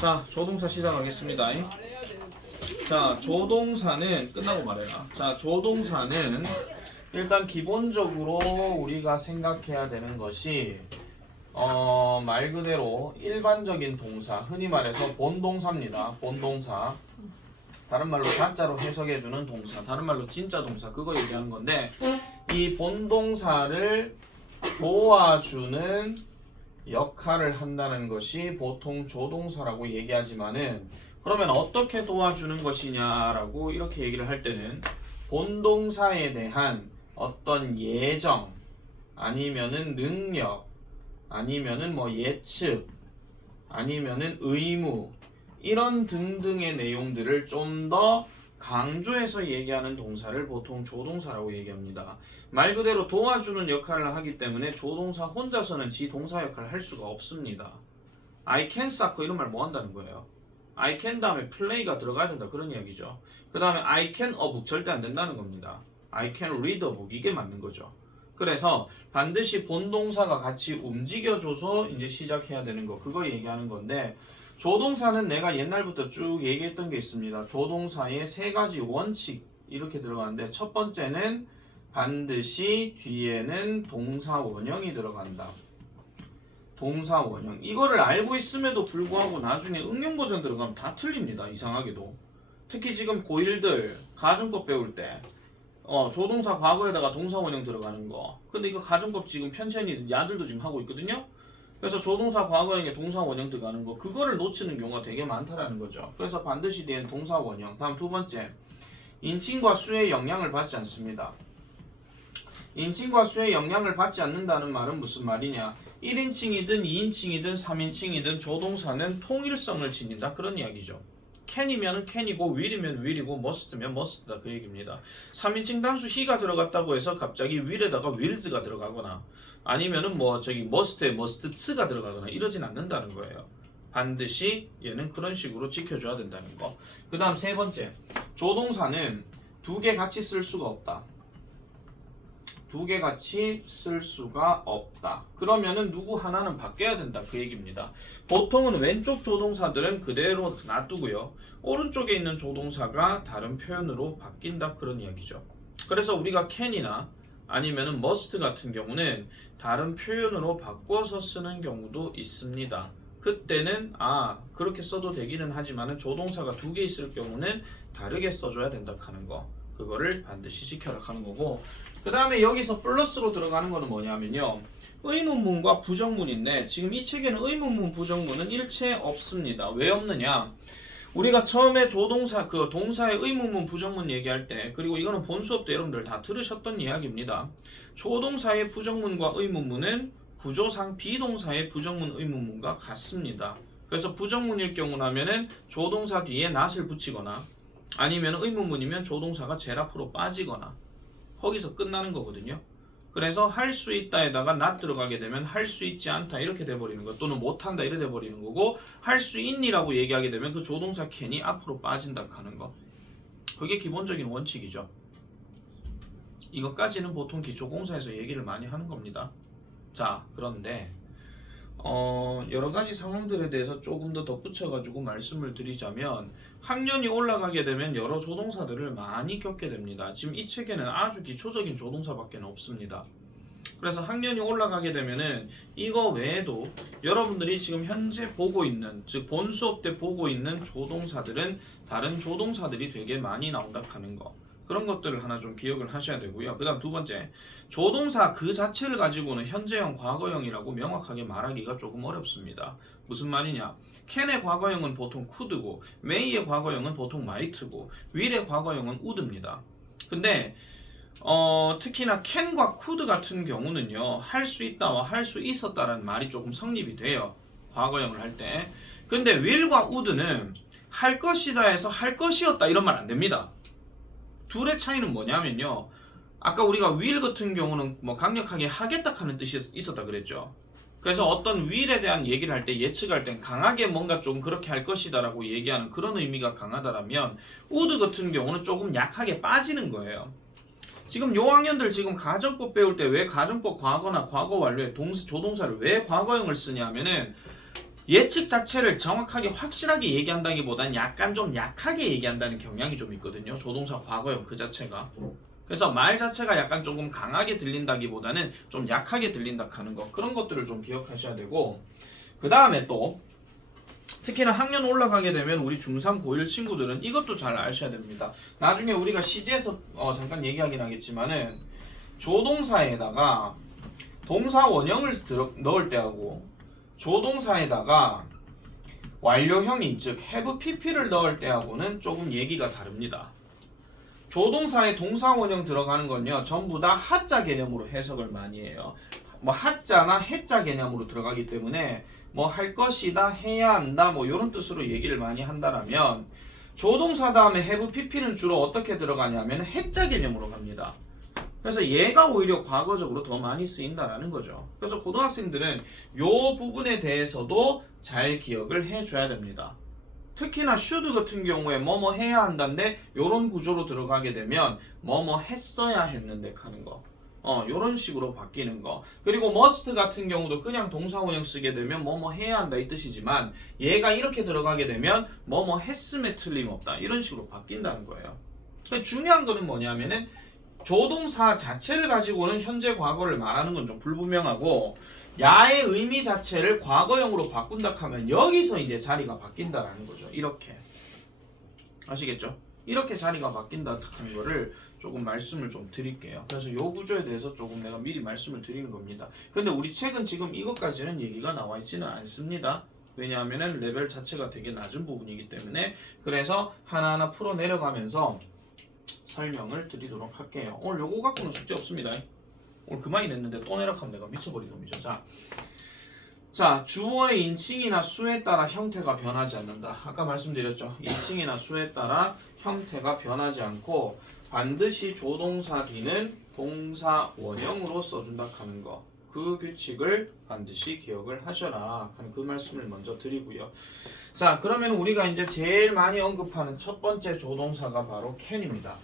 자, 조동사 시작하겠습니다. 자, 조동사는 끝나고 말해라. 자, 조동사는 일단 기본적으로 우리가 생각해야 되는 것이 말 그대로 일반적인 동사, 흔히 말해서 본동사입니다. 본동사. 다른 말로 가짜로 해석해주는 동사, 다른 말로 진짜 동사, 그거 얘기하는 건데, 이 본동사를 도와주는 역할을 한다는 것이 보통 조동사라고 얘기하지만은, 그러면 어떻게 도와주는 것이냐라고 이렇게 얘기를 할 때는 본동사에 대한 어떤 예정, 아니면은 능력, 아니면은 뭐 예측, 아니면은 의무, 이런 등등의 내용들을 좀 더 강조해서 얘기하는 동사를 보통 조동사라고 얘기합니다. 말 그대로 도와주는 역할을 하기 때문에 조동사 혼자서는 지 동사 역할을 할 수가 없습니다. I can 쌓고 이런 말 뭐 한다는 거예요? I can 다음에 play가 들어가야 된다, 그런 이야기죠. 그 다음에 I can a book 절대 안 된다는 겁니다. I can read a book, 이게 맞는 거죠. 그래서 반드시 본동사가 같이 움직여줘서 이제 시작해야 되는 거, 그걸 얘기하는 건데, 조동사는 내가 옛날부터 쭉 얘기했던 게 있습니다. 조동사의 세 가지 원칙 이렇게 들어가는데, 첫 번째는 반드시 뒤에는 동사 원형이 들어간다. 동사 원형. 이거를 알고 있음에도 불구하고 나중에 응용 버전 들어가면 다 틀립니다. 이상하게도. 특히 지금 고1들 가정법 배울 때 조동사 과거에다가 동사 원형 들어가는 거. 근데 이거 가정법 지금 편찬이 야들도 지금 하고 있거든요. 그래서 조동사 과거형에 동사 원형 들어가는 거, 그거를 놓치는 경우가 되게 많다라는 거죠. 그래서 반드시 뒤엔 동사 원형. 다음 두 번째, 인칭과 수의 영향을 받지 않습니다. 인칭과 수의 영향을 받지 않는다는 말은 무슨 말이냐? 1인칭이든 2인칭이든 3인칭이든 조동사는 통일성을 지닌다, 그런 이야기죠. can이면 can이고 will이면 will이고 must면 must다, 그 얘기입니다. 3인칭 단수 he가 들어갔다고 해서 갑자기 will에다가 wills가 들어가거나 아니면은 뭐 저기 must에 must스가 들어가거나 이러진 않는다는 거예요. 반드시 얘는 그런 식으로 지켜줘야 된다는 거. 그 다음 세 번째, 조동사는 두 개 같이 쓸 수가 없다. 두 개 같이 쓸 수가 없다. 그러면은 누구 하나는 바뀌어야 된다, 그 얘기입니다. 보통은 왼쪽 조동사들은 그대로 놔두고요, 오른쪽에 있는 조동사가 다른 표현으로 바뀐다, 그런 이야기죠. 그래서 우리가 can이나 아니면은 must 같은 경우는 다른 표현으로 바꿔서 쓰는 경우도 있습니다. 그때는 그렇게 써도 되기는 하지만은 조동사가 두 개 있을 경우는 다르게 써줘야 된다 하는 거, 그거를 반드시 지켜라 하는 거고, 그 다음에 여기서 플러스로 들어가는 거는 뭐냐면요, 의문문과 부정문인데 지금 이 책에는 의문문, 부정문은 일체 없습니다. 왜 없느냐? 우리가 처음에 조동사, 그 동사의 의문문, 부정문 얘기할 때, 그리고 이거는 본 수업 때 여러분들 다 들으셨던 이야기입니다. 조동사의 부정문과 의문문은 구조상 비동사의 부정문, 의문문과 같습니다. 그래서 부정문일 경우라면은 조동사 뒤에 not을 붙이거나 아니면 의문문이면 조동사가 제일 앞으로 빠지거나 거기서 끝나는 거거든요. 그래서 할 수 있다에다가 not 들어가게 되면 할 수 있지 않다 이렇게 돼버리는 거, 또는 못한다 이렇게 돼버리는 거고, 할 수 있니라고 얘기하게 되면 그 조동사 can이 앞으로 빠진다 하는 거, 그게 기본적인 원칙이죠. 이것까지는 보통 기초공사에서 얘기를 많이 하는 겁니다. 자, 그런데 여러 가지 상황들에 대해서 조금 더 덧붙여가지고 말씀을 드리자면, 학년이 올라가게 되면 여러 조동사들을 많이 겪게 됩니다. 지금 이 책에는 아주 기초적인 조동사밖에 없습니다. 그래서 학년이 올라가게 되면은 이거 외에도 여러분들이 지금 현재 보고 있는, 즉 본 수업 때 보고 있는 조동사들은 다른 조동사들이 되게 많이 나온다 하는 거, 그런 것들을 하나 좀 기억을 하셔야 되고요. 그 다음 두 번째, 조동사 그 자체를 가지고는 현재형, 과거형이라고 명확하게 말하기가 조금 어렵습니다. 무슨 말이냐? can의 과거형은 보통 could고, may의 과거형은 보통 might고, will의 과거형은 would입니다. 근데 특히나 can과 could 같은 경우는요, 할 수 있다와 할 수 있었다라는 말이 조금 성립이 돼요, 과거형을 할 때. 근데 will과 would는 할 것이다 해서 할 것이었다 이런 말 안 됩니다. 둘의 차이는 뭐냐면요, 아까 우리가 will 같은 경우는 뭐 강력하게 하겠다 하는 뜻이 있었다 그랬죠. 그래서 어떤 will에 대한 얘기를 할 때, 예측할 땐 강하게 뭔가 좀 그렇게 할 것이다 라고 얘기하는 그런 의미가 강하다라면, would 같은 경우는 조금 약하게 빠지는 거예요. 지금 요 학년들 지금 가정법 배울 때 왜 가정법 과거나 과거 완료에 조동사를 왜 과거형을 쓰냐 하면은, 예측 자체를 정확하게 확실하게 얘기한다기보단 약간 좀 약하게 얘기한다는 경향이 좀 있거든요. 조동사 과거형 그 자체가. 그래서 말 자체가 약간 조금 강하게 들린다기보다는 좀 약하게 들린다 하는 거, 그런 것들을 좀 기억하셔야 되고, 그 다음에 또 특히나 학년 올라가게 되면 우리 중3 고1 친구들은 이것도 잘 아셔야 됩니다. 나중에 우리가 시제에서 잠깐 얘기하긴 하겠지만은 조동사에다가 동사 원형을 넣을 때하고 조동사에다가 완료형인 즉 have pp를 넣을 때하고는 조금 얘기가 다릅니다. 조동사에 동사 원형 들어가는 건요 전부 다 하자 개념으로 해석을 많이 해요. 뭐 하자나 해자 개념으로 들어가기 때문에 뭐 할 것이다, 해야 한다, 뭐 이런 뜻으로 얘기를 많이 한다라면 조동사 다음에 have pp는 주로 어떻게 들어가냐면 해자 개념으로 갑니다. 그래서 얘가 오히려 과거적으로 더 많이 쓰인다라는 거죠. 그래서 고등학생들은 요 부분에 대해서도 잘 기억을 해줘야 됩니다. 특히나 should 같은 경우에 뭐뭐 해야 한다인데 요런 구조로 들어가게 되면 뭐뭐 했어야 했는데 하는 거. 요런 식으로 바뀌는 거. 그리고 must 같은 경우도 그냥 동사원형 쓰게 되면 뭐뭐 해야 한다 이 뜻이지만 얘가 이렇게 들어가게 되면 뭐뭐 했음에 틀림없다 이런 식으로 바뀐다는 거예요. 중요한 거는 뭐냐면은 조동사 자체를 가지고는 현재 과거를 말하는 건 좀 불분명하고 야의 의미 자체를 과거형으로 바꾼다 하면 여기서 이제 자리가 바뀐다라는 거죠. 이렇게 아시겠죠? 이렇게 자리가 바뀐다 하는 거를 조금 말씀을 좀 드릴게요. 그래서 이 구조에 대해서 조금 내가 미리 말씀을 드리는 겁니다. 근데 우리 책은 지금 이것까지는 얘기가 나와 있지는 않습니다. 왜냐하면 레벨 자체가 되게 낮은 부분이기 때문에. 그래서 하나하나 풀어 내려가면서 설명을 드리도록 할게요. 오늘 요거 갖고는 숙제 없습니다. 오늘 그만이 냈는데 또 내락하면 내가 미쳐버린 놈이죠. 자, 주어의 인칭이나 수에 따라 형태가 변하지 않는다. 아까 말씀드렸죠. 인칭이나 수에 따라 형태가 변하지 않고 반드시 조동사 뒤는 동사 원형으로 써준다 하는 거. 그 규칙을 반드시 기억을 하셔라 하는 그 말씀을 먼저 드리고요. 자, 그러면 우리가 이제 제일 많이 언급하는 첫 번째 조동사가 바로 can입니다.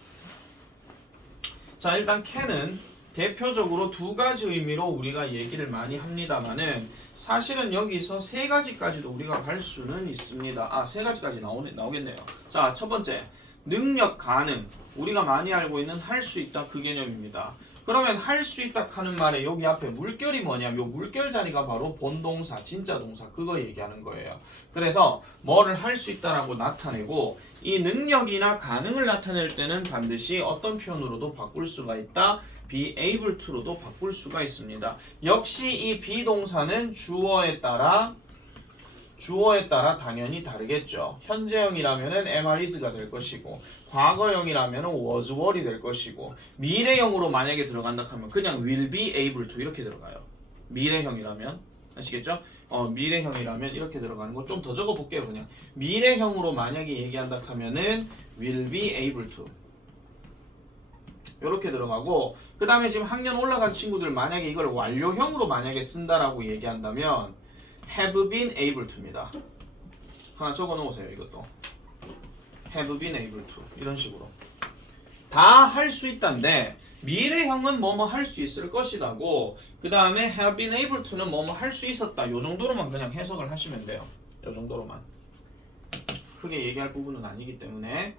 자, 일단 can은 대표적으로 두 가지 의미로 우리가 얘기를 많이 합니다만은 사실은 여기서 세 가지까지도 우리가 갈 수는 있습니다. 세 가지까지 나오겠네요. 자, 첫 번째 능력 가능. 우리가 많이 알고 있는 할 수 있다 그 개념입니다. 그러면 할 수 있다 하는 말에 여기 앞에 물결이 뭐냐면 요 물결 자리가 바로 본동사, 진짜 동사 그거 얘기하는 거예요. 그래서 뭐를 할 수 있다라고 나타내고 이 능력이나 가능을 나타낼 때는 반드시 어떤 표현으로도 바꿀 수가 있다. be able to로도 바꿀 수가 있습니다. 역시 이 비동사는 주어에 따라 당연히 다르겠죠. 현재형이라면은 am, is가 될 것이고 과거형이라면은 was, were이 될 것이고 미래형으로 만약에 들어간다 하면 그냥 will be able to 이렇게 들어가요. 미래형이라면 아시겠죠? 미래형이라면 이렇게 들어가는 거 좀 더 적어 볼게요. 그냥 미래형으로 만약에 얘기한다 하면은 will be able to 이렇게 들어가고 그 다음에 지금 학년 올라간 친구들 만약에 이걸 완료형으로 만약에 쓴다라고 얘기한다면 have been able to입니다. 하나 적어 놓으세요. 이것도 have been able to 이런 식으로 다 할 수 있다인데 미래형은 뭐뭐 할 수 있을 것이다고 그 다음에 have been able to는 뭐뭐 할 수 있었다 요 정도로만 그냥 해석을 하시면 돼요. 요 정도로만 크게 얘기할 부분은 아니기 때문에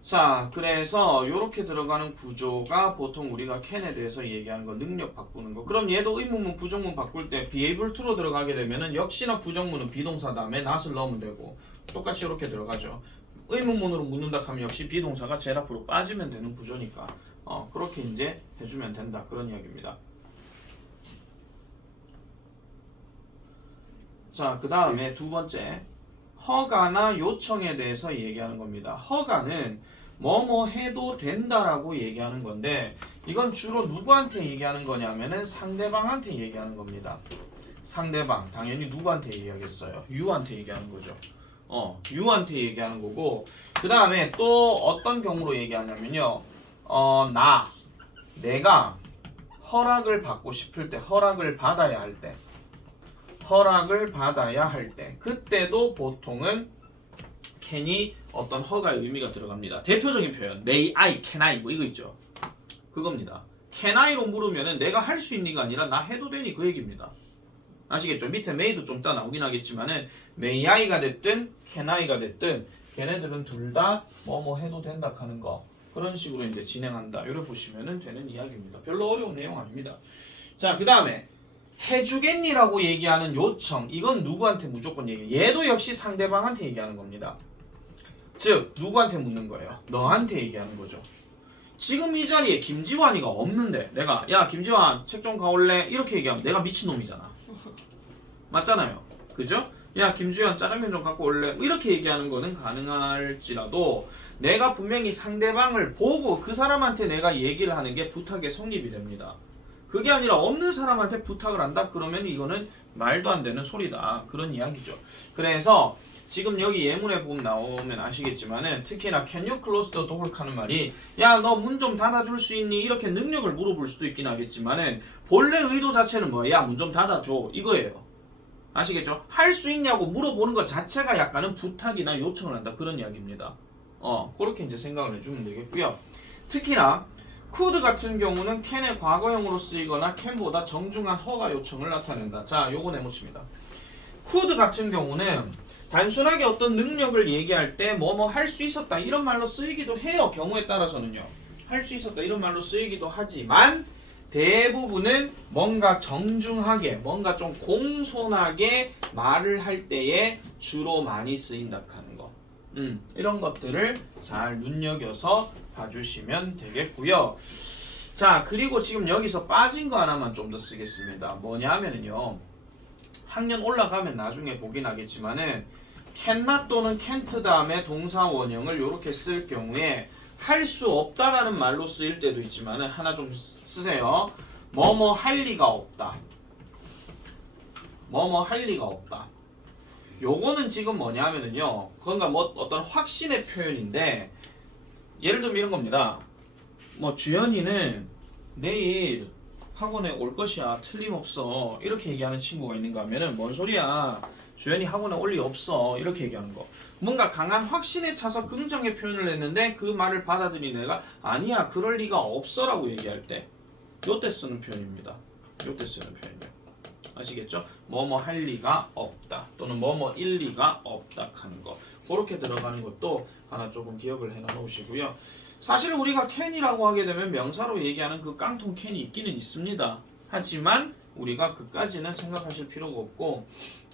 자, 그래서 이렇게 들어가는 구조가 보통 우리가 can에 대해서 얘기하는 거 능력 바꾸는 거. 그럼 얘도 의문문, 부정문 바꿀 때 be able to로 들어가게 되면은 역시나 부정문은 비동사 다음에 not을 넣으면 되고 똑같이 이렇게 들어가죠. 의문문으로 묻는다 하면 역시 비동사가 제일 앞으로 빠지면 되는 구조니까 그렇게 이제 해주면 된다 그런 이야기입니다. 자, 그 다음에 두 번째 허가나 요청에 대해서 얘기하는 겁니다. 허가는 뭐뭐 해도 된다라고 얘기하는 건데 이건 주로 누구한테 얘기하는 거냐면은 상대방한테 얘기하는 겁니다. 상대방 당연히 누구한테 얘기하겠어요? you한테 얘기하는 거죠. you한테 얘기하는 거고 그 다음에 또 어떤 경우로 얘기하냐면요. 내가 허락을 받고 싶을 때 허락을 받아야 할 때 그때도 보통은 can이 어떤 허가의 의미가 들어갑니다. 대표적인 표현 may I, can I 뭐 이거 있죠. 그겁니다. can I로 물으면은 내가 할 수 있니가 아니라 나 해도 되니 그 얘기입니다. 아시겠죠? 밑에 may도 좀 이따 나오긴 하겠지만은 may I가 됐든 can I가 됐든 걔네들은 둘 다 뭐 해도 된다 하는 거 그런 식으로 이제 진행한다. 이렇게 보시면은 되는 이야기입니다. 별로 어려운 내용 아닙니다. 자, 그 다음에 해주겠니라고 얘기하는 요청 이건 누구한테 무조건 얘기해. 얘도 역시 상대방한테 얘기하는 겁니다. 즉 누구한테 묻는 거예요? 너한테 얘기하는 거죠. 지금 이 자리에 김지환이가 없는데 내가 야 김지환 책 좀 가올래? 이렇게 얘기하면 내가 미친놈이잖아. 맞잖아요. 그죠? 야 김주현 짜장면 좀 갖고 올래? 뭐 이렇게 얘기하는 거는 가능할지라도 내가 분명히 상대방을 보고 그 사람한테 내가 얘기를 하는 게 부탁의 성립이 됩니다. 그게 아니라 없는 사람한테 부탁을 한다? 그러면 이거는 말도 안 되는 소리다. 그런 이야기죠. 그래서 지금 여기 예문에 보면 나오면 아시겠지만은 특히나 can you close the door 하는 말이 야 너 문 좀 닫아줄 수 있니? 이렇게 능력을 물어볼 수도 있긴 하겠지만은 본래 의도 자체는 뭐야? 야 문 좀 닫아줘 이거예요. 아시겠죠? 할 수 있냐고 물어보는 것 자체가 약간은 부탁이나 요청을 한다 그런 이야기입니다. 그렇게 이제 생각을 해주면 되겠고요. 특히나 could 같은 경우는 can의 과거형으로 쓰이거나 can보다 정중한 허가 요청을 나타낸다. 자, 요거 네모칩니다. could 같은 경우는 단순하게 어떤 능력을 얘기할 때 뭐뭐 할 수 있었다 이런 말로 쓰이기도 해요. 경우에 따라서는요. 할 수 있었다 이런 말로 쓰이기도 하지만 대부분은 뭔가 정중하게 뭔가 좀 공손하게 말을 할 때에 주로 많이 쓰인다 하는 거. 이런 것들을 잘 눈여겨서 봐주시면 되겠고요. 자, 그리고 지금 여기서 빠진 거 하나만 좀 더 쓰겠습니다. 뭐냐 하면은요. 학년 올라가면 나중에 보긴 하겠지만은 cannot 또는 can't 다음에 동사 원형을 이렇게 쓸 경우에 할 수 없다라는 말로 쓰일 때도 있지만은 하나 좀 쓰세요. 뭐뭐 할 리가 없다. 뭐뭐 할 리가 없다. 요거는 지금 뭐냐 하면은요. 그건가 뭐 어떤 확신의 표현인데 예를 들면 이런 겁니다. 뭐 주연이는 내일 학원에 올 것이야. 틀림없어. 이렇게 얘기하는 친구가 있는가 하면은 뭔 소리야. 주연이 학원에 올 리 없어. 이렇게 얘기하는 거. 뭔가 강한 확신에 차서 긍정의 표현을 했는데 그 말을 받아들인 애가 아니야. 그럴 리가 없어 라고 얘기할 때 요때 쓰는 표현입니다. 요때 쓰는 표현이에요. 아시겠죠? 뭐뭐 할 리가 없다. 또는 뭐뭐일 리가 없다 하는 거. 그렇게 들어가는 것도 하나 조금 기억을 해 놓으시고요. 사실 우리가 can이라고 하게 되면 명사로 얘기하는 그 깡통 can이 있기는 있습니다. 하지만 우리가 그까지는 생각하실 필요가 없고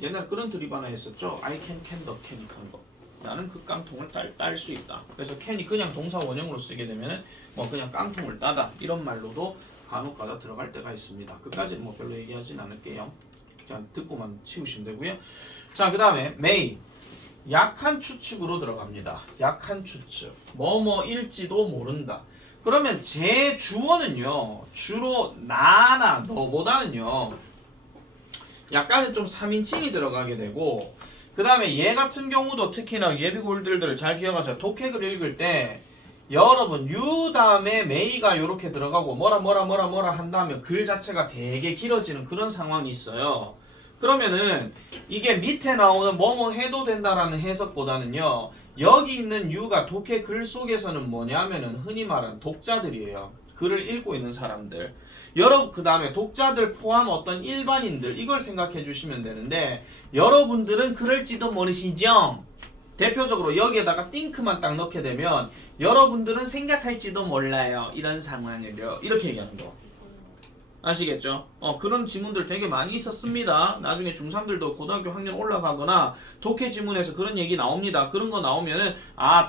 옛날 그런 드립 하나 했었죠. I can the can 하는 거. 나는 그 깡통을 딸 수 있다. 그래서 can이 그냥 동사 원형으로 쓰게 되면은 뭐 그냥 깡통을 따다 이런 말로도 간혹가다 들어갈 때가 있습니다. 그까지는 뭐 별로 얘기하진 않을게요. 그냥 듣고만 치우시면 되고요. 자, 그 다음에 may 약한 추측으로 들어갑니다. 약한 추측. 뭐뭐일지도 모른다. 그러면 제 주어는요. 주로 나나 너보다는요. 약간은 좀 3인칭이 들어가게 되고 그 다음에 얘 같은 경우도 특히나 예비고일들을 잘 기억하세요. 독해글 읽을 때 여러분 you 다음에 may가 이렇게 들어가고 뭐라 한다면 글 자체가 되게 길어지는 그런 상황이 있어요. 그러면은 이게 밑에 나오는 뭐뭐 해도 된다라는 해석보다는요. 여기 있는 you가 독해 글 속에서는 뭐냐면은 흔히 말하는 독자들이에요. 글을 읽고 있는 사람들. 여러분 그 다음에 독자들 포함 어떤 일반인들 이걸 생각해 주시면 되는데 여러분들은 그럴지도 모르시죠? 대표적으로 여기에다가 띵크만 딱 넣게 되면 여러분들은 생각할지도 몰라요. 이런 상황을요. 이렇게 얘기하는 거. 아시겠죠? 그런 지문들 되게 많이 있었습니다. 나중에 중3들도 고등학교 학년 올라가거나 독해 지문에서 그런 얘기 나옵니다. 그런 거 나오면은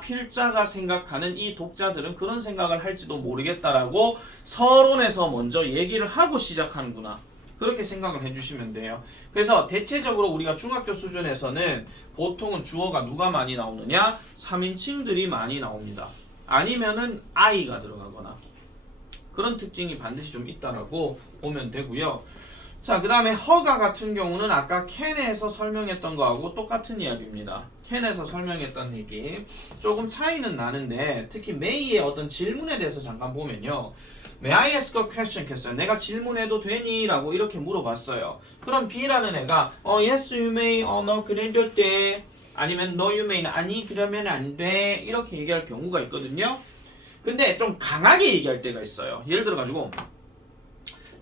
필자가 생각하는 이 독자들은 그런 생각을 할지도 모르겠다라고 서론에서 먼저 얘기를 하고 시작하는구나. 그렇게 생각을 해주시면 돼요. 그래서 대체적으로 우리가 중학교 수준에서는 보통은 주어가 누가 많이 나오느냐? 3인칭들이 많이 나옵니다. 아니면은 I가 들어가거나 그런 특징이 반드시 좀 있다라고 보면 되고요. 자, 그 다음에 허가 같은 경우는 아까 can에서 설명했던 거하고 똑같은 이야기입니다. can에서 설명했던 얘기 조금 차이는 나는데 특히 may의 어떤 질문에 대해서 잠깐 보면요. May I ask a question? 했어요. 내가 질문해도 되니? 라고 이렇게 물어봤어요. 그럼 B라는 애가 yes you may, no 그래도 돼. 아니면 no you may, 아니 그러면 안 돼. 이렇게 얘기할 경우가 있거든요. 근데 좀 강하게 얘기할 때가 있어요. 예를 들어 가지고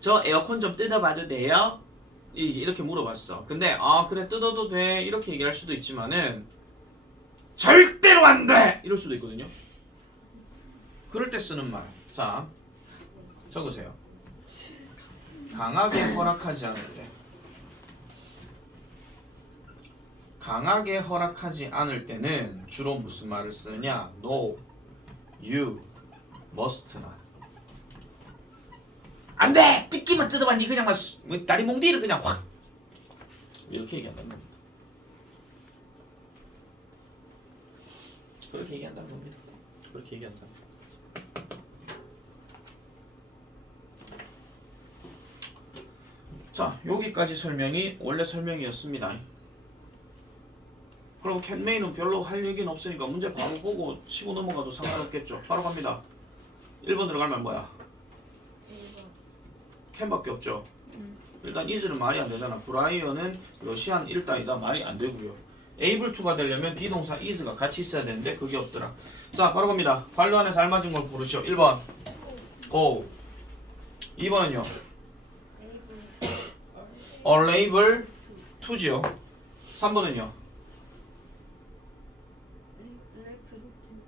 저 에어컨 좀 뜯어봐도 돼요? 이렇게 물어봤어. 근데 아 그래 뜯어도 돼 이렇게 얘기할 수도 있지만은 절대로 안 돼! 이럴 수도 있거든요. 그럴 때 쓰는 말. 자, 적으세요. 강하게 허락하지 않을 때. 강하게 허락하지 않을 때는 주로 무슨 말을 쓰느냐? No, you, must not. 안 돼! 뜯기만 뜯어봐. 니 그냥 막 다리 몽디를 그냥 확! 이렇게 얘기한다는 겁니다. 그렇게 얘기한다는 겁니다. 그렇게 얘기한다. 자, 여기까지 설명이 원래 설명이었습니다. 그럼 캔메이는 별로 할 얘기는 없으니까 문제 바로 보고 치고 넘어가도 상관없겠죠. 바로 갑니다. 1번 들어가면 뭐야? 캔밖에 없죠. 일단 is는 말이 안 되잖아. 브라이언은 러시안 일다이다 말이 안 되고요. able to가 되려면 비동사 is가 같이 있어야 되는데 그게 없더라. 자, 바로 갑니다. 관로 안에서 알맞은 걸 고르시오. 1번 go. 2번은요. unable to지요. 3번은요.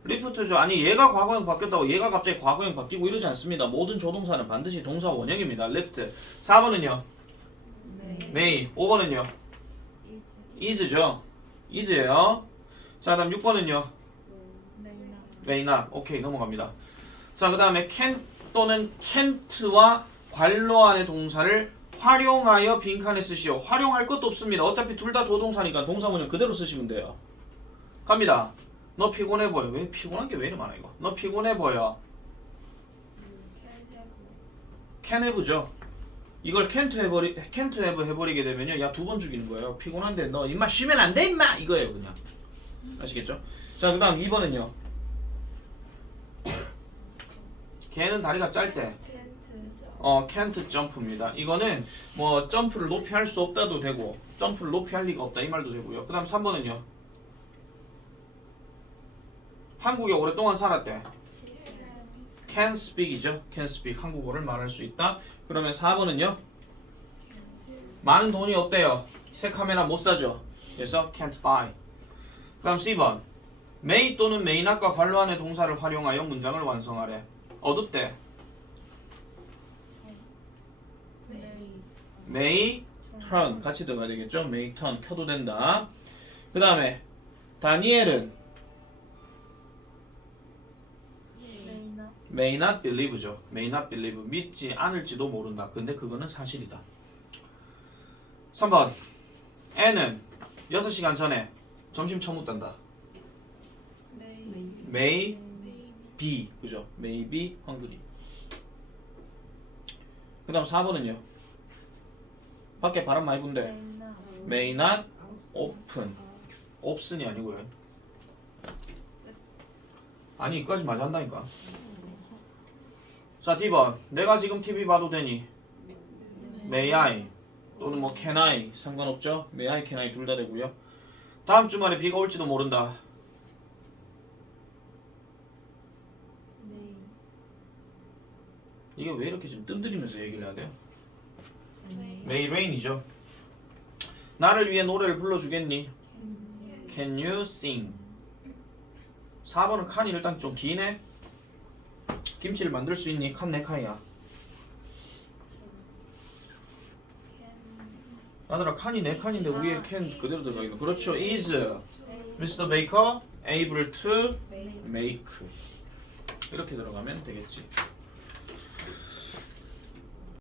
리프트죠. 아니 얘가 과거형 바뀌었다고 얘가 갑자기 과거형 바뀌고 이러지 않습니다. 모든 조동사는 반드시 동사 원형입니다. left. 4번은요. may. 5번은요. is죠. is예요. 자, 다음 6번은요. may not. 오케이, 넘어갑니다. 자, 그 다음에 can 또는 can't와 관로 안의 동사를 활용하여 빈칸에 쓰시오. 활용할 것도 없습니다. 어차피 둘 다 조동사니까 동사 원형 그대로 쓰시면 돼요. 갑니다. 너 피곤해 보여. 왜 피곤한 게 왜 이리 많아 이거? 너 피곤해 보여. can have죠. 이걸 can't have 해버리게 되면요, 야 2번 죽이는 거예요. 피곤한데 너 임마 쉬면 안 돼 임마 이거예요 그냥. 아시겠죠? 자, 그 다음 2번은요. 걔는 다리가 짧대. can't jump입니다. 이거는 뭐 점프를 높이 할 수 없다도 되고 점프를 높이 할 리가 없다 이 말도 되고요. 그 다음 3번은요. 한국에 오랫동안 살았대. can speak이죠. can speak. 한국어를 말할 수 있다. 그러면 4번은요. 많은 돈이 없대요. 새 카메라 못 사죠. 그래서 can't buy. 그 다음 C번. may 또는 may not과 관로 안의 동사를 활용하여 문장을 완성하래. 어둡대. may turn 같이 들어가야 되겠죠. may turn 켜도 된다. 그 다음에 다니엘은 may not believe죠. may not believe 믿지 않을지도 모른다. 근데 그거는 사실이다. 3번 N은 6시간 전에 점심 처묵단다. may be 그죠. may be hungry. 그 다음 4번은요. 밖에 바람 많이 분대. may not open. option이 아니고요. 아니 이거까지 맞아 한다니까. 자, D번. 내가 지금 TV 봐도 되니? may I 또는 뭐 can I 상관없죠. may I, can I 둘 다 되고요. 다음 주말에 비가 올지도 모른다. 이게 왜 이렇게 좀 뜸들이면서 얘기를 해야 돼요? may rain이죠. 나를 위해 노래를 불러주겠니? can you sing? 4번은 칸이 일단 좀 기네. 김치를 만들 수 있니? 칸 네 칸이야. 아들아 칸이 네 칸인데 위에 can 그대로 들어가기도. 그렇죠. is Mr. Baker able to make 이렇게 들어가면 되겠지.